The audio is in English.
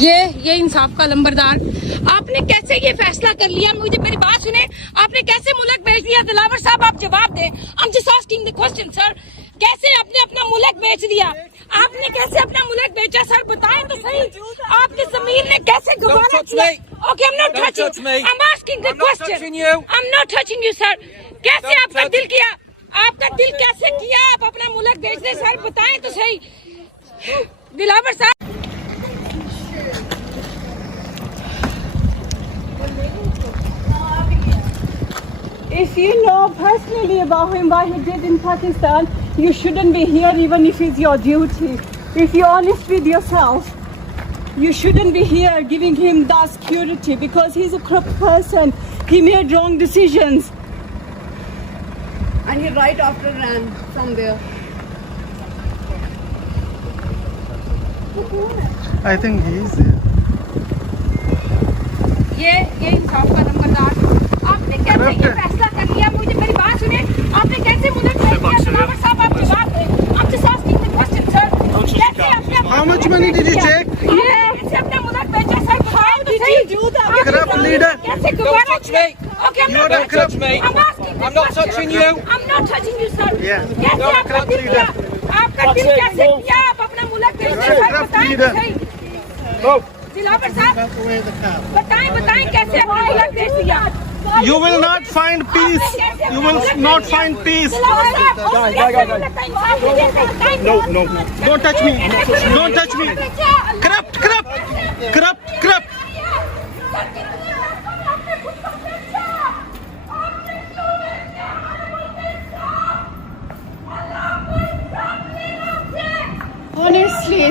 ये इंसाफ का लंबरदार, आपने कैसे ये फैसला कर लिया? मुझे मेरी बात सुने, आपने कैसे मुल्क बेच दिया? दिलावर साहब आप जवाब दें। I'm just asking the question sir, कैसे आपने अपना मुल्क बेच दिया? आपने कैसे अपना मुल्क बेचा सर? बताएं तो सही, आपकी जमीन ने कैसे गवारा किया? Okay, I'm not touching. I'm asking the question. I'm not touching you sir. कैसे आपका दिल किया? आपका दिल कैसे किया? आप अपना मुल्क बेच दे सर, बताएं तो सही। दिलावर साहब, if you know personally about him what he did in Pakistan, you shouldn't be here even if it's your duty. If you're honest with yourself, you shouldn't be here giving him that security because he's a corrupt person. He made wrong decisions. And he right after ran from there. I think he is there. ये इंसाफ का नंबरदार, आपने कैसे ये फैसला कर लिया? मुझे मेरी बात सुने, आपने कैसे मुल्क बेच दिया? दिलावर साहब आप जवाब दें। I'm just asking the question sir. कैसे आपने How much money did you take? कैसे अपना मुल्क बेचा सर? बताएं तो सही। Corrupt leader. कैसे गवारा किया? Okay, I'm not touching me. I'm asking the I'm not question. touching you. I'm not touching you sir. Yeah. कैसे आपका दिल किया? आपका दिल कैसे किया? आप अपना मुल्क बेच दिया सर, बताएं तो सही। दिलावर साहब बताएं कैसे अपना मुल्क बेच दिया? You will not find peace. You will not find peace. No. Don't touch me. Don't touch me. Corrupt. Honestly,